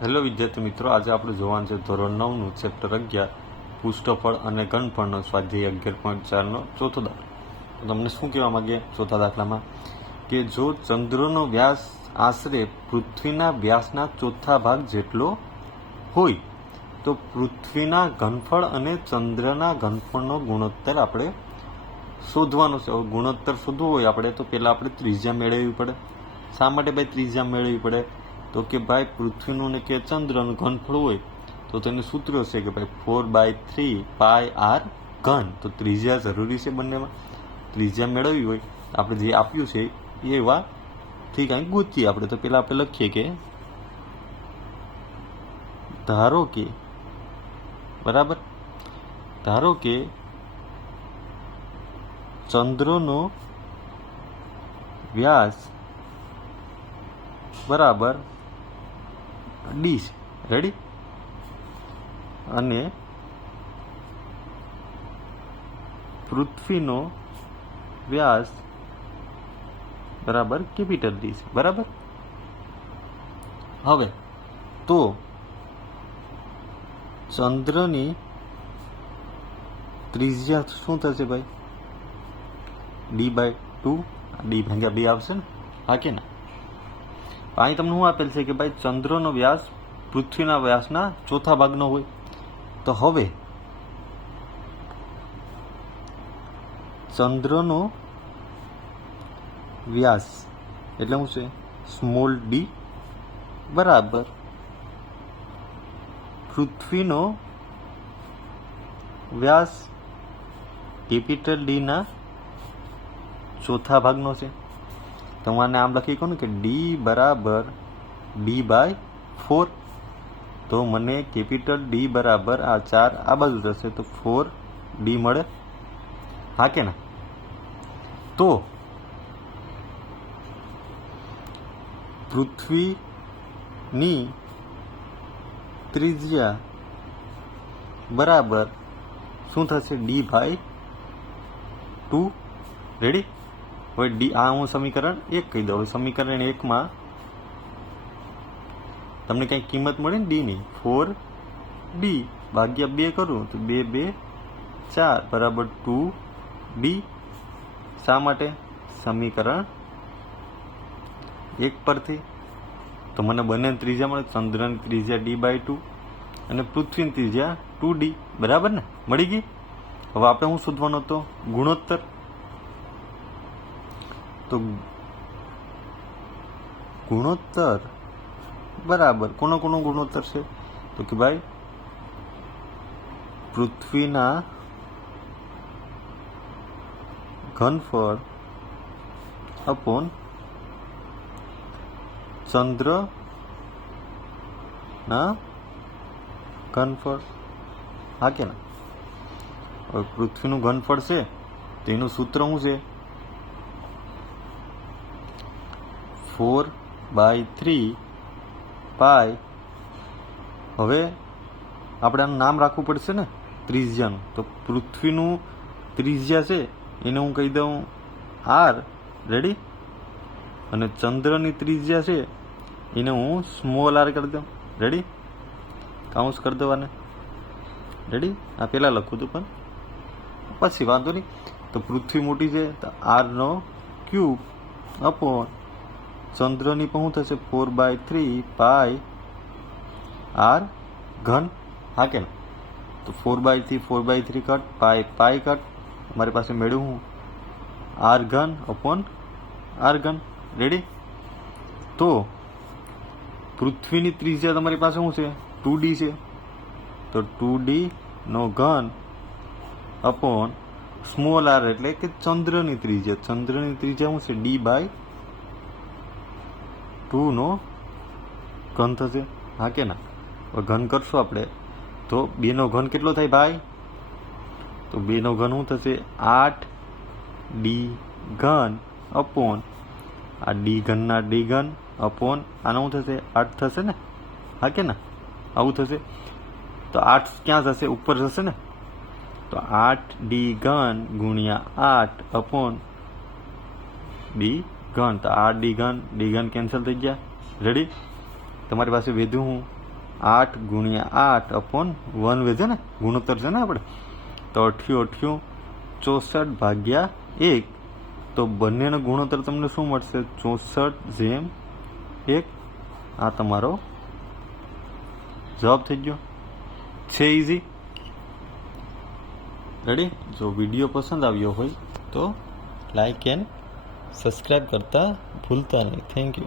Hello વિદ્યાર્થી મિત્રો, આજે આપણે જોવાનું છે ધોરણ 9નું ચેપ્ટર 11 પુષ્ઠફળ અને ઘનફળનો સ્વાધ્યાય 11.4નો ચોથો દાખલો. તમને શું કહેવા માંગીએ ચોથા દાખલામાં કે જો ચંદ્રનો વ્યાસ આશરે પૃથ્વીના વ્યાસના ચોથા ભાગ જેટલો હોય તો પૃથ્વીના ઘનફળ અને ચંદ્રના ઘનફળનો ગુણોત્તર આપણે શોધવાનો છે. ગુણોત્તર શોધવો હોય આપણે તો પહેલાં આપણે ત્રિજ્યા મેળવવી પડે. શા માટે ભાઈ ત્રિજ્યા મેળવવી પડે? તો કે ભાઈ પૃથ્વીનું ને કે ચંદ્રનું ઘનફળ હોય તો તેનું સૂત્ર છે કે ભાઈ 4/3 પાઈ આર ઘન. તો ત્રિજ્યા જરૂરી છે બંનેમાં. ત્રિજ્યા મેળવવી હોય આપણે જે આપ્યું છે એવા ઠીક અહીં ગોતીએ આપણે. તો પહેલાં આપણે લખીએ કે ધારો કે બરાબર ધારો કે ચંદ્રનો વ્યાસ બરાબર ડી છે. રેડી? અને પૃથ્વીનો વ્યાસ બરાબર કેપિટલ ડી છે. બરાબર? હવે તો ચંદ્રની ત્રિજ્યા શું થશે ભાઈ? D/2. ડી ભાગ્યા 2 આવશે ને? હા કે ના? અહીં તમને શું આપેલ છે કે ભાઈ ચંદ્રનો વ્યાસ પૃથ્વીના વ્યાસના ચોથા ભાગનો હોય. તો હવે ચંદ્રનો વ્યાસ એટલે શું છે? સ્મોલ ડી બરાબર પૃથ્વીનો વ્યાસ કેપિટલ ડીના ચોથા ભાગનો છે. તમારે આમ લખી કહો ને કે ડી બરાબર D/4. તો મને કેપિટલ ડી બરાબર આ 4 આ બાજુ જશે તો 4D મળે. હા કે ના? તો પૃથ્વીની ત્રિજ્યા બરાબર શું થશે? D/2. રેડી? હવે ડી આ હું સમીકરણ 1 કહી દઉં. સમીકરણ 1માં તમને કંઈક કિંમત મળે ને ડીની 4D ભાગ્યા 2 કરું તો 2 2 4 બરાબર 2D. શા માટે? સમીકરણ 1 પરથી. તો મને બંને ત્રિજ્યા મળે. ચંદ્રની ત્રિજ્યા D/2 અને પૃથ્વીની ત્રિજ્યા 2D. બરાબર ને? મળી ગઈ. હવે આપણે શું શોધવાનો હતો? ગુણોત્તર. તો ગુણોત્તર બરાબર કોનો ગુણોત્તર છે? તો કે ભાઈ પૃથ્વીના ઘનફળ અપોન ચંદ્રના ઘનફળ. હા કે ના? હવે પૃથ્વીનું ઘનફળ છે તેનું સૂત્ર શું છે? 4/3 પાઈ. હવે આપણે આનું નામ રાખવું પડશે ને ત્રિજ્યાનું. તો પૃથ્વીનું ત્રિજ્યા છે એને હું કહી દઉં R. રેડી? અને ચંદ્રની ત્રિજ્યા છે એને હું સ્મોલ r કરી દઉં. રેડી? કાઉન્સ કરી દેવાને. રેડી? આ પહેલાં લખું હતું પણ પછી વાંધો નહીં. તો પૃથ્વી મોટી છે તો R³ અપોન ચંદ્રની પણ શું થશે? 4/3 પાઈ આર ઘન. હા કે ના? તો 4/3 કટ પાઈ કટ. મારી પાસે મેળવ્યું હું આર ઘન અપોન આર ઘન. રેડી? તો પૃથ્વીની ત્રિજ્યા તમારી પાસે શું છે? 2D છે. તો 2D નો ઘન અપોન સ્મોલ આર એટલે કે ચંદ્રની ત્રિજ્યા. ચંદ્રની ત્રિજ્યા શું છે? D/2 નો ઘન થશે. હા કે ના? ઘન કરશું આપણે તો 2 નો ઘન કેટલો થાય ભાઈ? તો 2 નો ઘન શું થશે? 8D ઘન અપોન આ ડી ઘનના ડી ઘન અપોન આનું શું થશે? 8 થશે ને? હા કે ના? આવું થશે. તો 8 ક્યાં જશે? ઉપર જશે ને? તો 8D ઘન ગુણ્યા 8 અપોન ડી ઘન. તો 8D ઘન ડી ઘન કેન્સલ થઈ ગયા. રેડી? તમારી પાસે વધ્યું હું 8 ગુણ્યા 8 અપોન 1 વધે ને, ગુણોત્તર છે ને આપણે, તો 88 64 ભાગ્યા 1, તો બંનેનો ગુણોત્તર તમને શું મળશે? 64/1. આ તમારો જવાબ થઈ ગયો. છે ઇઝી. રેડી? જો વિડીયો પસંદ આવ્યો હોય તો લાઈક એન્ડ સબસ્ક્રાઈબ કરતા ભૂલતા નહીં. Thank you.